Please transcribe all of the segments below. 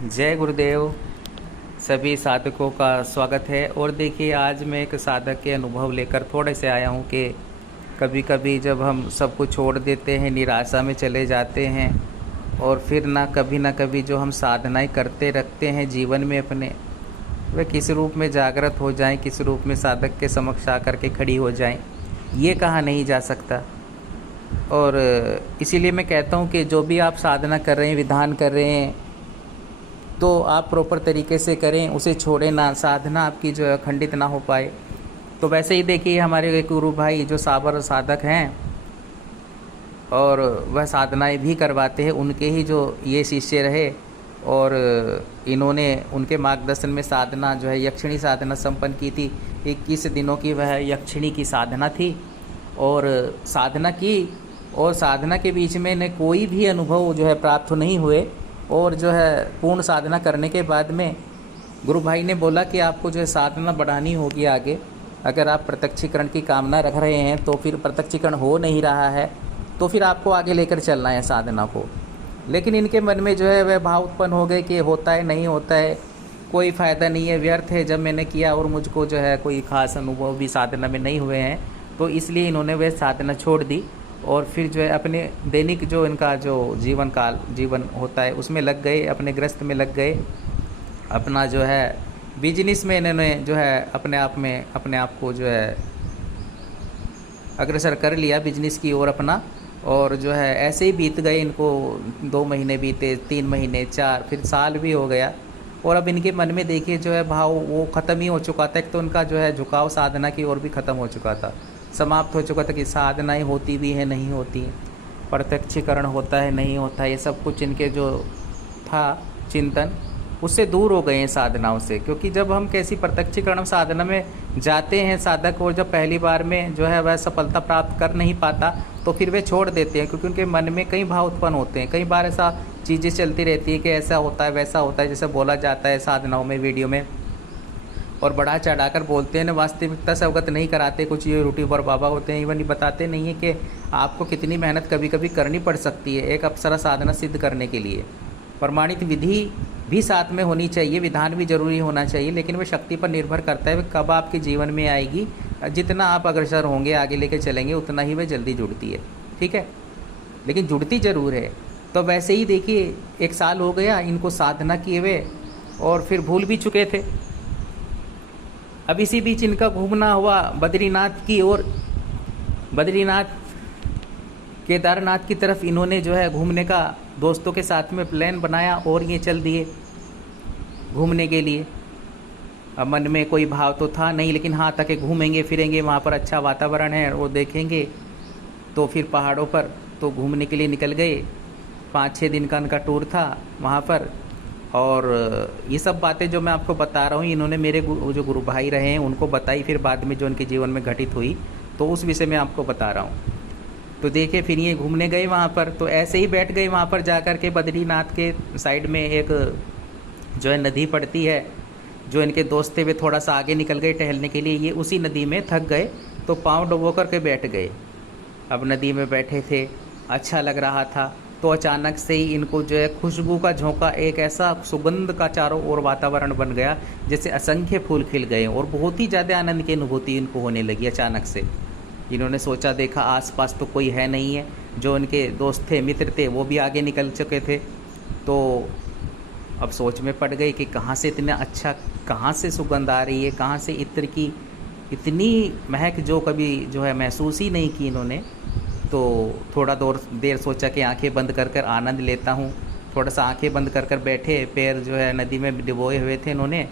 जय गुरुदेव। सभी साधकों का स्वागत है। और देखिए, आज मैं एक साधक के अनुभव लेकर थोड़े से आया हूँ कि कभी कभी जब हम सब कुछ छोड़ देते हैं, निराशा में चले जाते हैं और फिर ना कभी जो हम साधनाएं करते रखते हैं जीवन में अपने, वे किस रूप में जागृत हो जाएं, किस रूप में साधक के समक्ष आकर के खड़ी हो जाएं, ये कहा नहीं जा सकता। और इसीलिए मैं कहता हूँ कि जो भी आप साधना कर रहे हैं, विधान कर रहे हैं, तो आप प्रॉपर तरीके से करें, उसे छोड़ें ना, साधना आपकी जो है खंडित ना हो पाए। तो वैसे ही देखिए, हमारे एक गुरु भाई जो साबर साधक हैं और वह साधनाएं भी करवाते हैं, उनके ही जो ये शिष्य रहे और इन्होंने उनके मार्गदर्शन में साधना जो है यक्षिणी साधना संपन्न की थी। 21 दिनों की वह यक्षिणी की साधना थी और साधना की, और साधना के बीच में इन्हें कोई भी अनुभव जो है प्राप्त नहीं हुए। और जो है पूर्ण साधना करने के बाद में गुरु भाई ने बोला कि आपको जो है साधना बढ़ानी होगी आगे। अगर आप प्रत्यक्षीकरण की कामना रख रहे हैं तो फिर प्रत्यक्षीकरण हो नहीं रहा है, तो फिर आपको आगे लेकर चलना है साधना को। लेकिन इनके मन में जो है वह भाव उत्पन्न हो गए कि होता है नहीं होता है, कोई फ़ायदा नहीं है, व्यर्थ है। जब मैंने किया और मुझको जो है कोई ख़ास अनुभव भी साधना में नहीं हुए हैं, तो इसलिए इन्होंने वह साधना छोड़ दी और फिर जो है अपने दैनिक जो इनका जो जीवन होता है उसमें लग गए, अपने गृहस्थ में लग गए। अपना जो है बिजनेस में इन्होंने जो है अपने आप को जो है अग्रसर कर लिया बिजनेस की ओर अपना। और जो है ऐसे ही बीत गए, इनको 2 महीने बीते, 3 महीने, 4, फिर साल भी हो गया। और अब इनके मन में देखिए जो है भाव वो ख़त्म ही हो चुका था। एक तो उनका जो है झुकाव साधना की ओर भी ख़त्म हो चुका था, समाप्त हो चुका था कि साधनाएं होती भी हैं नहीं होती, प्रत्यक्षीकरण होता है नहीं होता, ये सब कुछ इनके जो था चिंतन उससे दूर हो गए हैं साधनाओं से। क्योंकि जब हम कैसी प्रत्यक्षीकरण साधना में जाते हैं साधक, और जब पहली बार में जो है वह सफलता प्राप्त कर नहीं पाता तो फिर वे छोड़ देते हैं, क्योंकि उनके मन में कई भाव उत्पन्न होते हैं। कई बार ऐसा चीज़ें चलती रहती है कि ऐसा होता है वैसा होता है, जैसे बोला जाता है साधनाओं में, वीडियो में, और बढ़ा चढ़ाकर बोलते हैं ना, वास्तविकता से अवगत नहीं कराते। कुछ ये यूट्यूबर बाबा होते हैं, इवन ये बताते नहीं है कि आपको कितनी मेहनत कभी कभी करनी पड़ सकती है एक अप्सरा साधना सिद्ध करने के लिए। प्रमाणित विधि भी साथ में होनी चाहिए, विधान भी जरूरी होना चाहिए, लेकिन वह शक्ति पर निर्भर करता है कब आपके जीवन में आएगी। जितना आप अग्रसर होंगे, आगे लेके चलेंगे, उतना ही वह जल्दी जुड़ती है, ठीक है, लेकिन जुड़ती ज़रूर है। तो वैसे ही देखिए, 1 साल हो गया इनको साधना किए हुए और फिर भूल भी चुके थे। अब इसी बीच इनका घूमना हुआ बद्रीनाथ की ओर, बद्रीनाथ केदारनाथ की तरफ इन्होंने जो है घूमने का दोस्तों के साथ में प्लान बनाया और ये चल दिए घूमने के लिए। अब मन में कोई भाव तो था नहीं, लेकिन हाँ था कि घूमेंगे फिरेंगे, वहाँ पर अच्छा वातावरण है वो देखेंगे। तो फिर पहाड़ों पर तो घूमने के लिए निकल गए। 5-6 दिन का उनका टूर था वहाँ पर। और ये सब बातें जो मैं आपको बता रहा हूँ, इन्होंने मेरे जो गुरु भाई रहे हैं उनको बताई, फिर बाद में जो उनके जीवन में घटित हुई, तो उस विषय में आपको बता रहा हूँ। तो देखिए, फिर ये घूमने गए वहाँ पर, तो ऐसे ही बैठ गए वहाँ पर जाकर के। बद्रीनाथ के साइड में एक जो है नदी पड़ती है, जो इनके दोस्त थे वे थोड़ा सा आगे निकल गए टहलने के लिए। ये उसी नदी में थक गए तो पाँव डुबो करके बैठ गए। अब नदी में बैठे थे, अच्छा लग रहा था, तो अचानक से ही इनको जो है खुशबू का झोंका, एक ऐसा सुगंध का चारों ओर वातावरण बन गया जैसे असंख्य फूल खिल गए, और बहुत ही ज़्यादा आनंद की अनुभूति इनको होने लगी अचानक से। इन्होंने सोचा देखा आसपास तो कोई है नहीं है, जो इनके दोस्त थे, मित्र थे, वो भी आगे निकल चुके थे। तो अब सोच में पड़ गए कि कहाँ से इतना अच्छा, कहाँ से सुगंध आ रही है, कहाँ से इत्र की इतनी महक जो कभी जो है महसूस ही नहीं की इन्होंने। तो थोड़ा देर सोचा कि आंखें बंद कर कर आनंद लेता हूँ। थोड़ा सा आंखें बंद कर कर बैठे, पैर जो है नदी में डुबोए हुए थे इन्होंने।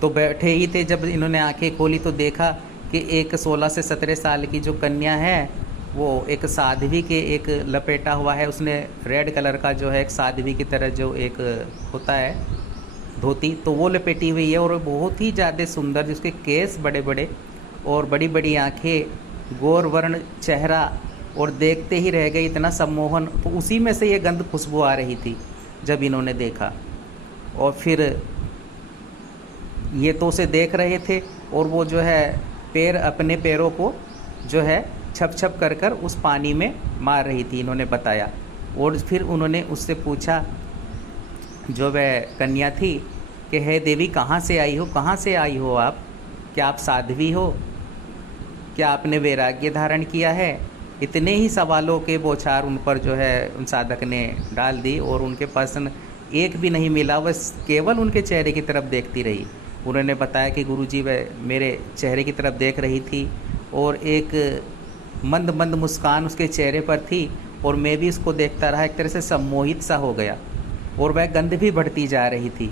तो बैठे ही थे, जब इन्होंने आंखें खोली तो देखा कि एक 16 से 17 साल की जो कन्या है, वो एक साध्वी के एक लपेटा हुआ है उसने, रेड कलर का जो है एक साध्वी की तरह जो एक होता है धोती, तो वो लपेटी हुई है। और बहुत ही ज़्यादा सुंदर, जिसके केस बड़े बड़े और बड़ी बड़ी आँखें, गौर वर्ण चेहरा, और देखते ही रह गए, इतना सम्मोहन। तो उसी में से ये गंध खुशबू आ रही थी जब इन्होंने देखा। और फिर ये तो उसे देख रहे थे, और वो जो है अपने पैरों को जो है छप छप कर कर उस पानी में मार रही थी, इन्होंने बताया। और फिर उन्होंने उससे पूछा जो वह कन्या थी कि हे देवी, कहाँ से आई हो, कहाँ से आई हो आप? क्या आप साध्वी हो? क्या आपने वैराग्य धारण किया है? इतने ही सवालों के बौछार उन पर जो है उन साधक ने डाल दी और उनके प्रश्न एक भी नहीं मिला। वह केवल उनके चेहरे की तरफ देखती रही। उन्होंने बताया कि गुरुजी वह मेरे चेहरे की तरफ देख रही थी और एक मंद मंद मुस्कान उसके चेहरे पर थी और मैं भी उसको देखता रहा, एक तरह से सम्मोहित सा हो गया और वह गंध भी बढ़ती जा रही थी।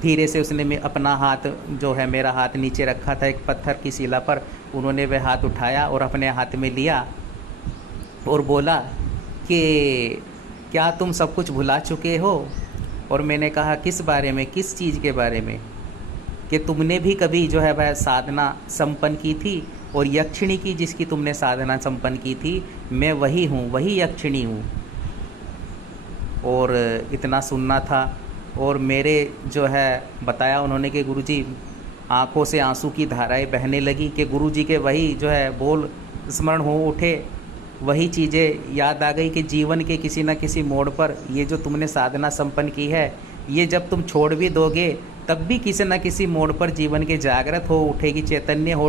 धीरे से उसने अपना हाथ जो है, मेरा हाथ नीचे रखा था एक पत्थर की शिला पर, उन्होंने वह हाथ उठाया और अपने हाथ में लिया और बोला कि क्या तुम सब कुछ भुला चुके हो? और मैंने कहा किस बारे में, किस चीज़ के बारे में? कि तुमने भी कभी जो है वह साधना संपन्न की थी और यक्षिणी की जिसकी तुमने साधना संपन्न की थी, मैं वही हूँ, वही यक्षिणी हूँ। और इतना सुनना था और मेरे जो है बताया उन्होंने कि गुरुजी, आँखों से आंसू की धाराएं बहने लगी कि गुरुजी के वही जो है बोल स्मरण हो उठे, वही चीज़ें याद आ गई कि जीवन के किसी न किसी मोड़ पर ये जो तुमने साधना संपन्न की है, ये जब तुम छोड़ भी दोगे तब भी किसी न किसी मोड़ पर जीवन के जागृत हो उठेगी, चैतन्य हो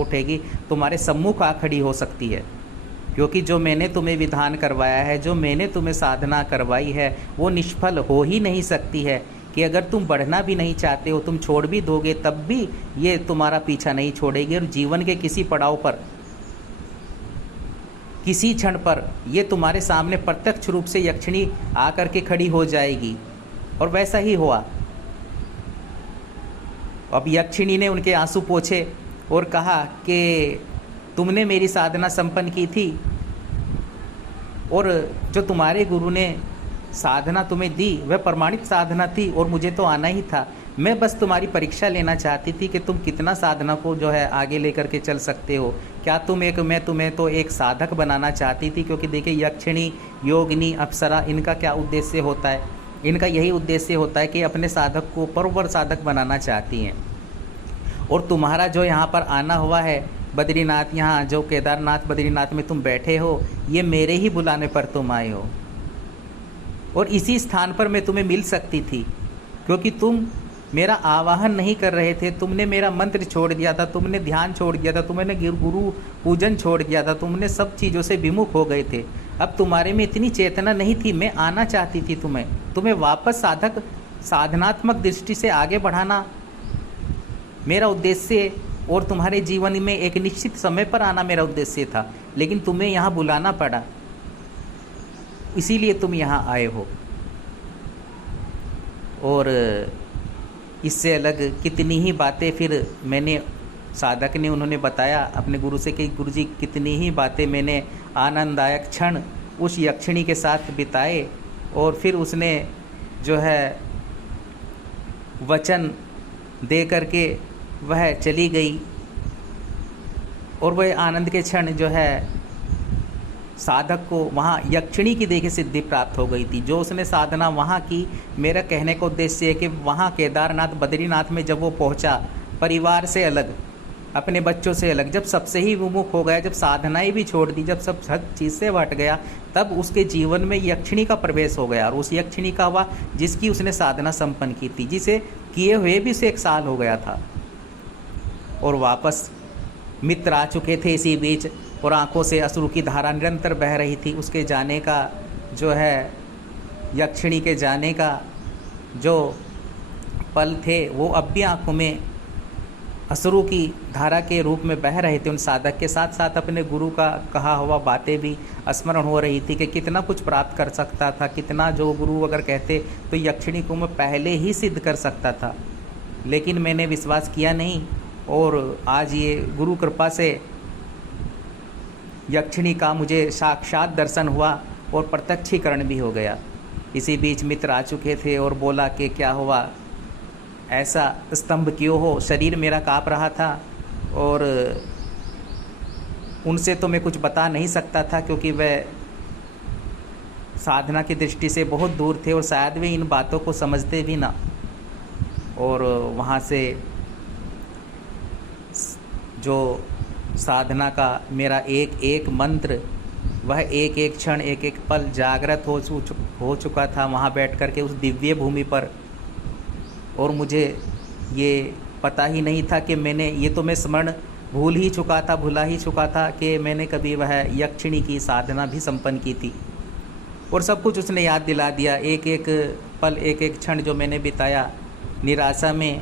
उठेगी, तुम्हारे सम्मुख आ खड़ी हो सकती है। क्योंकि जो मैंने तुम्हें विधान करवाया है, जो मैंने तुम्हें साधना करवाई है, वो निष्फल हो ही नहीं सकती है। कि अगर तुम बढ़ना भी नहीं चाहते हो, तुम छोड़ भी दोगे तब भी ये तुम्हारा पीछा नहीं छोड़ेगी और जीवन के किसी पड़ाव पर, किसी क्षण पर ये तुम्हारे सामने प्रत्यक्ष रूप से यक्षिणी आकर के खड़ी हो जाएगी। और वैसा ही हुआ। अब यक्षिणी ने उनके आंसू पोंछे और कहा कि तुमने मेरी साधना संपन्न की थी और जो तुम्हारे गुरु ने साधना तुम्हें दी वह प्रमाणित साधना थी और मुझे तो आना ही था। मैं बस तुम्हारी परीक्षा लेना चाहती थी कि तुम कितना साधना को जो है आगे लेकर के चल सकते हो। क्या मैं तुम्हें तो एक साधक बनाना चाहती थी। क्योंकि देखिए, यक्षिणी, योगिनी, अप्सरा, इनका क्या उद्देश्य होता है? इनका यही उद्देश्य होता है कि अपने साधक को परवर साधक बनाना चाहती हैं। और तुम्हारा जो यहाँ पर आना हुआ है बद्रीनाथ, यहाँ जो केदारनाथ बद्रीनाथ में तुम बैठे हो, ये मेरे ही बुलाने पर तुम आए हो और इसी स्थान पर मैं तुम्हें मिल सकती थी। क्योंकि तुम मेरा आवाहन नहीं कर रहे थे, तुमने मेरा मंत्र छोड़ दिया था, तुमने ध्यान छोड़ दिया था, तुमने गुरु पूजन छोड़ दिया था, तुमने सब चीज़ों से विमुख हो गए थे। अब तुम्हारे में इतनी चेतना नहीं थी। मैं आना चाहती थी तुम्हें वापस साधनात्मक दृष्टि से आगे बढ़ाना मेरा उद्देश्य, और तुम्हारे जीवन में एक निश्चित समय पर आना मेरा उद्देश्य था। लेकिन तुम्हें यहाँ बुलाना पड़ा, इसीलिए तुम यहाँ आए हो। और इससे अलग कितनी ही बातें फिर मैंने, साधक ने उन्होंने बताया अपने गुरु से कि गुरुजी, कितनी ही बातें मैंने आनंददायक क्षण उस यक्षिणी के साथ बिताए। और फिर उसने जो है वचन दे करके वह चली गई और वह आनंद के क्षण जो है साधक को वहाँ यक्षिणी की देखे सिद्धि प्राप्त हो गई थी। जो उसने साधना वहाँ की, मेरा कहने का उद्देश्य है कि वहाँ केदारनाथ बद्रीनाथ में जब वो पहुँचा, परिवार से अलग, अपने बच्चों से अलग, जब सबसे ही विमुख हो गया, जब साधनाएं भी छोड़ दी, जब सब चीज़ से हट गया, तब उसके जीवन में यक्षिणी का प्रवेश हो गया। और उस यक्षिणी का हुआ जिसकी उसने साधना संपन्न की थी, जिसे किए हुए भी उसे 1 साल हो गया था। और वापस मित्र आ चुके थे इसी बीच, और आंखों से अश्रु की धारा निरंतर बह रही थी। उसके जाने का जो है, यक्षिणी के जाने का जो पल थे, वो अब भी आंखों में अश्रु की धारा के रूप में बह रहे थे। उन साधक के साथ साथ अपने गुरु का कहा हुआ बातें भी स्मरण हो रही थी कि कितना कुछ प्राप्त कर सकता था, कितना जो गुरु अगर कहते तो यक्षिणी को मैं पहले ही सिद्ध कर सकता था, लेकिन मैंने विश्वास किया नहीं। और आज ये गुरु कृपा से यक्षिणी का मुझे साक्षात दर्शन हुआ और प्रत्यक्षीकरण भी हो गया। इसी बीच मित्र आ चुके थे और बोला कि क्या हुआ, ऐसा स्तंभ क्यों हो? शरीर मेरा काँप रहा था और उनसे तो मैं कुछ बता नहीं सकता था, क्योंकि वह साधना की दृष्टि से बहुत दूर थे और शायद वे इन बातों को समझते भी ना। और वहाँ से जो साधना का मेरा एक एक मंत्र वह एक एक क्षण एक एक पल जागृत हो चुका था वहाँ बैठ कर के उस दिव्य भूमि पर। और मुझे ये पता ही नहीं था कि मैंने ये तो मैं स्मरण भुला ही चुका था कि मैंने कभी वह यक्षिणी की साधना भी संपन्न की थी। और सब कुछ उसने याद दिला दिया, एक एक पल एक एक क्षण जो मैंने बिताया निराशा में,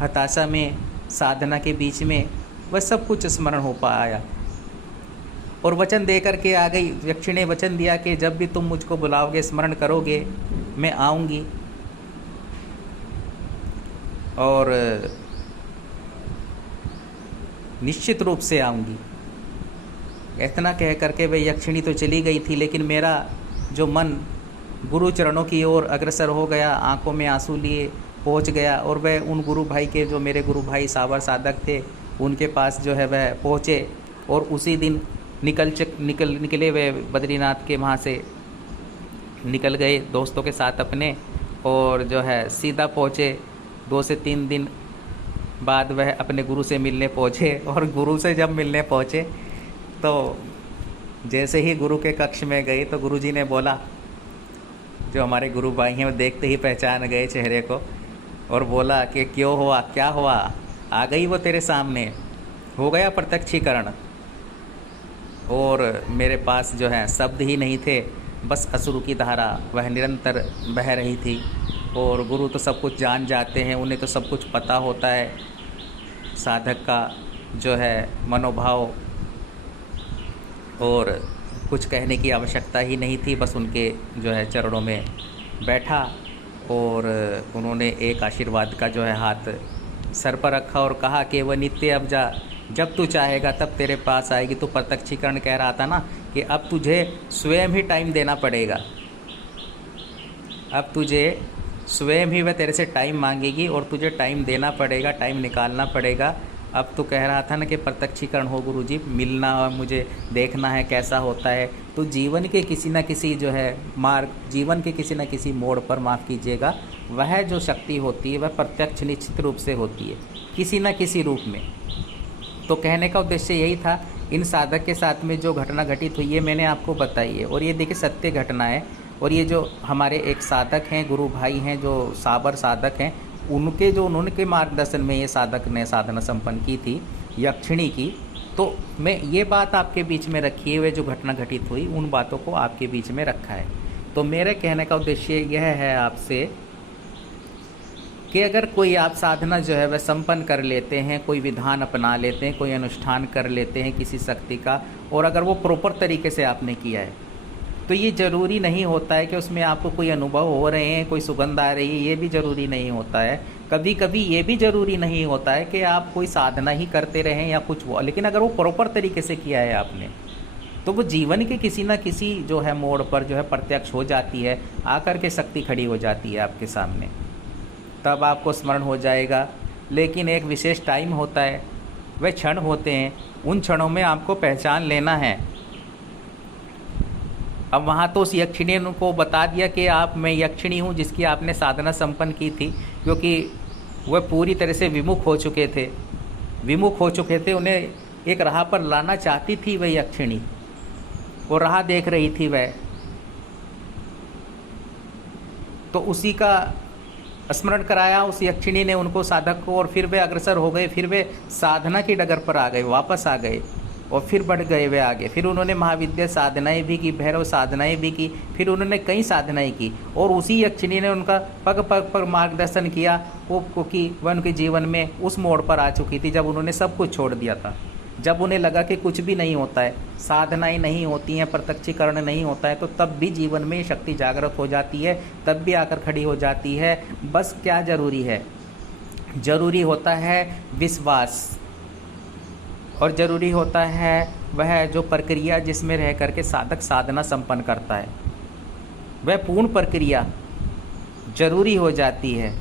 हताशा में, साधना के बीच में, वह सब कुछ स्मरण हो पाया। और वचन दे कर के आ गई। यक्षिणी ने वचन दिया कि जब भी तुम मुझको बुलाओगे, स्मरण करोगे, मैं आऊँगी। और निश्चित रूप से आऊँगी। इतना कह करके वह यक्षिणी तो चली गई थी, लेकिन मेरा जो मन गुरु चरणों की ओर अग्रसर हो गया, आंखों में आंसू लिए पहुंच गया। और वह उन गुरु भाई के, जो मेरे गुरु भाई सावर साधक थे, उनके पास जो है वह पहुँचे। और उसी दिन निकले वे बद्रीनाथ के वहाँ से निकल गए दोस्तों के साथ अपने, और जो है सीधा पहुँचे। 2 से 3 दिन बाद वह अपने गुरु से मिलने पहुँचे। और गुरु से जब मिलने पहुँचे तो जैसे ही गुरु के कक्ष में गए तो गुरुजी ने बोला, जो हमारे गुरु भाई हैं वो देखते ही पहचान गए चेहरे को, और बोला कि क्यों हुआ, क्या हुआ, आ गई वो तेरे सामने, हो गया प्रत्यक्षीकरण। और मेरे पास जो है शब्द ही नहीं थे, बस अश्रु की धारा वह निरंतर बह रही थी। और गुरु तो सब कुछ जान जाते हैं, उन्हें तो सब कुछ पता होता है, साधक का जो है मनोभाव, और कुछ कहने की आवश्यकता ही नहीं थी। बस उनके जो है चरणों में बैठा और उन्होंने एक आशीर्वाद का जो है हाथ सर पर रखा और कहा कि वह नित्य अब जा, जब तू चाहेगा तब तेरे पास आएगी। तो प्रत्यक्षीकरण कह रहा था ना कि अब तुझे स्वयं ही टाइम देना पड़ेगा, अब तुझे स्वयं ही वह तेरे से टाइम मांगेगी और तुझे टाइम देना पड़ेगा, टाइम निकालना पड़ेगा। अब तो कह रहा था ना कि प्रत्यक्षीकरण हो गुरुजी, मिलना और मुझे देखना है कैसा होता है। तो जीवन के किसी न किसी जो है मार्ग, जीवन के किसी न किसी मोड़ पर, माफ़ कीजिएगा, वह जो शक्ति होती है वह प्रत्यक्ष निश्चित रूप से होती है, किसी न किसी रूप में। तो कहने का उद्देश्य यही था। इन साधक के साथ में जो घटना घटित हुई है मैंने आपको बताई है, और ये देखिए सत्य घटना है। और ये जो हमारे एक साधक हैं, गुरु भाई हैं, जो साबर साधक हैं, उनके मार्गदर्शन में ये साधक ने साधना संपन्न की थी यक्षिणी की। तो मैं ये बात आपके बीच में रखी हुए, जो घटना घटित हुई उन बातों को आपके बीच में रखा है। तो मेरे कहने का उद्देश्य यह है आपसे कि अगर कोई आप साधना जो है वह संपन्न कर लेते हैं, कोई विधान अपना लेते हैं, कोई अनुष्ठान कर लेते हैं किसी शक्ति का, और अगर वो प्रॉपर तरीके से आपने किया है, तो ये ज़रूरी नहीं होता है कि उसमें आपको कोई अनुभव हो रहे हैं, कोई सुगंध आ रही है, ये भी ज़रूरी नहीं होता है। कभी कभी ये भी ज़रूरी नहीं होता है कि आप कोई साधना ही करते रहें या कुछ हुआ, लेकिन अगर वो प्रॉपर तरीके से किया है आपने, तो वो जीवन के किसी न किसी जो है मोड़ पर जो है प्रत्यक्ष हो जाती है, आकर के शक्ति खड़ी हो जाती है आपके सामने, तब आपको स्मरण हो जाएगा। लेकिन एक विशेष टाइम होता है, वह क्षण होते हैं, उन क्षणों में आपको पहचान लेना है। अब वहाँ तो उस यक्षिणी को बता दिया कि मैं यक्षिणी हूँ जिसकी आपने साधना संपन्न की थी, क्योंकि वह पूरी तरह से विमुख हो चुके थे। उन्हें एक राह पर लाना चाहती थी वह यक्षिणी, वो राह देख रही थी वह, तो उसी का स्मरण कराया उस यक्षिणी ने उनको, साधक को, और फिर वे अग्रसर हो गए। फिर वे साधना की डगर पर आ गए, वापस आ गए, और फिर बढ़ गए वे आगे। फिर उन्होंने महाविद्या साधनाएं भी की, भैरव साधनाएं भी की, फिर उन्होंने कई साधनाएं की, और उसी यक्षिणी ने उनका पग पग पर मार्गदर्शन किया, क्योंकि वह उनके जीवन में उस मोड़ पर आ चुकी थी जब उन्होंने सब कुछ छोड़ दिया था, जब उन्हें लगा कि कुछ भी नहीं होता है, साधनाएं नहीं होती हैं, प्रत्यक्षीकरण नहीं होता है, तो तब भी जीवन में शक्ति जागृत हो जाती है, तब भी आकर खड़ी हो जाती है। बस क्या जरूरी है? जरूरी होता है विश्वास, और ज़रूरी होता है वह जो प्रक्रिया जिसमें रह करके साधक साधना संपन्न करता है, वह पूर्ण प्रक्रिया जरूरी हो जाती है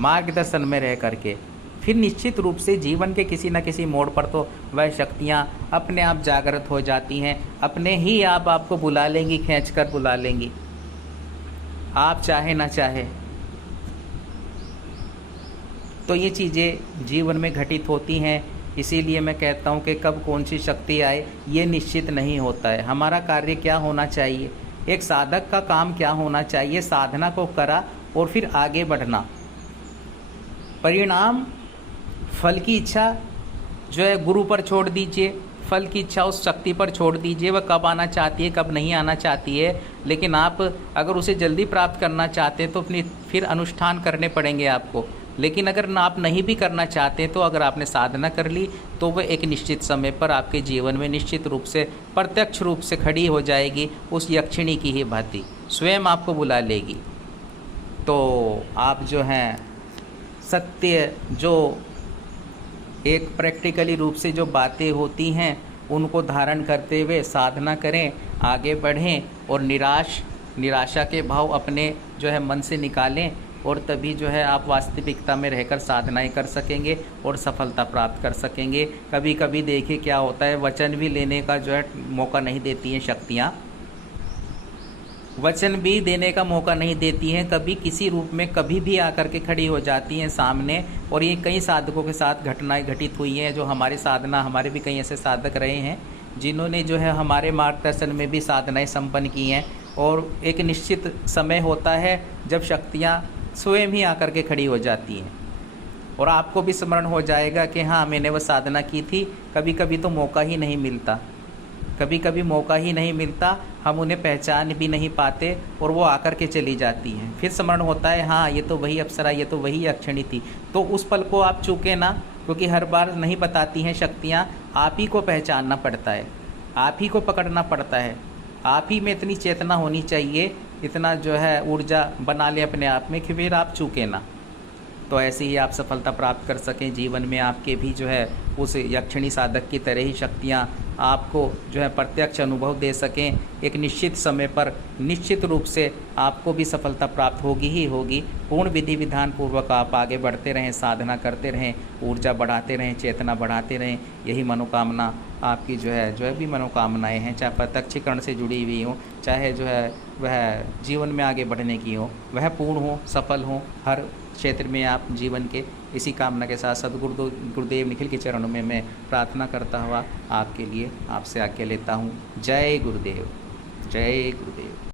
मार्गदर्शन में रह करके। फिर निश्चित रूप से जीवन के किसी न किसी मोड़ पर तो वह शक्तियाँ अपने आप जागृत हो जाती हैं, अपने ही आप आपको बुला लेंगी, खींच कर बुला लेंगी, आप चाहे ना चाहे। तो ये चीज़ें जीवन में घटित होती हैं। इसीलिए मैं कहता हूँ कि कब कौन सी शक्ति आए ये निश्चित नहीं होता है। हमारा कार्य क्या होना चाहिए, एक साधक का काम क्या होना चाहिए, साधना को करा और फिर आगे बढ़ना। परिणाम, फल की इच्छा जो है गुरु पर छोड़ दीजिए, फल की इच्छा उस शक्ति पर छोड़ दीजिए, वह कब आना चाहती है कब नहीं आना चाहती है। लेकिन आप अगर उसे जल्दी प्राप्त करना चाहते हैं तो अपनी फिर अनुष्ठान करने पड़ेंगे आपको। लेकिन अगर आप नहीं भी करना चाहते तो अगर आपने साधना कर ली तो वह एक निश्चित समय पर आपके जीवन में निश्चित रूप से प्रत्यक्ष रूप से खड़ी हो जाएगी, उस यक्षिणी की ही भांति स्वयं आपको बुला लेगी। तो आप जो हैं सत्य, जो एक प्रैक्टिकली रूप से जो बातें होती हैं उनको धारण करते हुए साधना करें, आगे बढ़ें और निराशा के भाव अपने जो है मन से निकालें, और तभी जो है आप वास्तविकता में रहकर साधनाएं कर सकेंगे और सफलता प्राप्त कर सकेंगे। कभी कभी देखिए क्या होता है, वचन भी लेने का जो है मौका नहीं देती हैं शक्तियाँ, वचन भी देने का मौका नहीं देती हैं, कभी किसी रूप में कभी भी आकर के खड़ी हो जाती हैं सामने। और ये कई साधकों के साथ घटनाएं घटित हुई हैं, जो हमारे साधना, हमारे भी कई ऐसे साधक रहे हैं जिन्होंने जो है हमारे मार्गदर्शन में भी साधनाएं संपन्न की हैं। और एक निश्चित समय होता है जब शक्तियाँ स्वयं ही आकर के खड़ी हो जाती हैं और आपको भी स्मरण हो जाएगा कि हाँ मैंने वह साधना की थी। कभी कभी तो मौका ही नहीं मिलता, कभी कभी मौका ही नहीं मिलता, हम उन्हें पहचान भी नहीं पाते और वो आकर के चली जाती हैं। फिर स्मरण होता है हाँ ये तो वही अप्सरा, ये तो वही यक्षिणी थी। तो उस पल को आप चूके ना, क्योंकि हर बार नहीं बताती हैं शक्तियाँ, आप ही को पहचानना पड़ता है, आप ही को पकड़ना पड़ता है, आप ही में इतनी चेतना होनी चाहिए, इतना जो है ऊर्जा बना ले अपने आप में कि फिर आप चूके ना। तो ऐसे ही आप सफलता प्राप्त कर सकें जीवन में, आपके भी जो है उस यक्षिणी साधक की तरह ही शक्तियाँ आपको जो है प्रत्यक्ष अनुभव दे सकें। एक निश्चित समय पर निश्चित रूप से आपको भी सफलता प्राप्त होगी ही होगी। पूर्ण विधि विधान पूर्वक आप आगे बढ़ते रहें, साधना करते रहें, ऊर्जा बढ़ाते रहें, चेतना बढ़ाते रहें। यही मनोकामना आपकी जो है भी मनोकामनाएं हैं, चाहे प्रत्यक्षीकरण से जुड़ी हुई हों, चाहे जो है वह जीवन में आगे बढ़ने की हो, वह पूर्ण हो, सफल हो हर क्षेत्र में आप जीवन के। इसी कामना के साथ गुरुदेव निखिल के चरणों में मैं प्रार्थना करता हुआ आपके लिए आपसे आज्ञा लेता हूँ। जय गुरुदेव, जय गुरुदेव।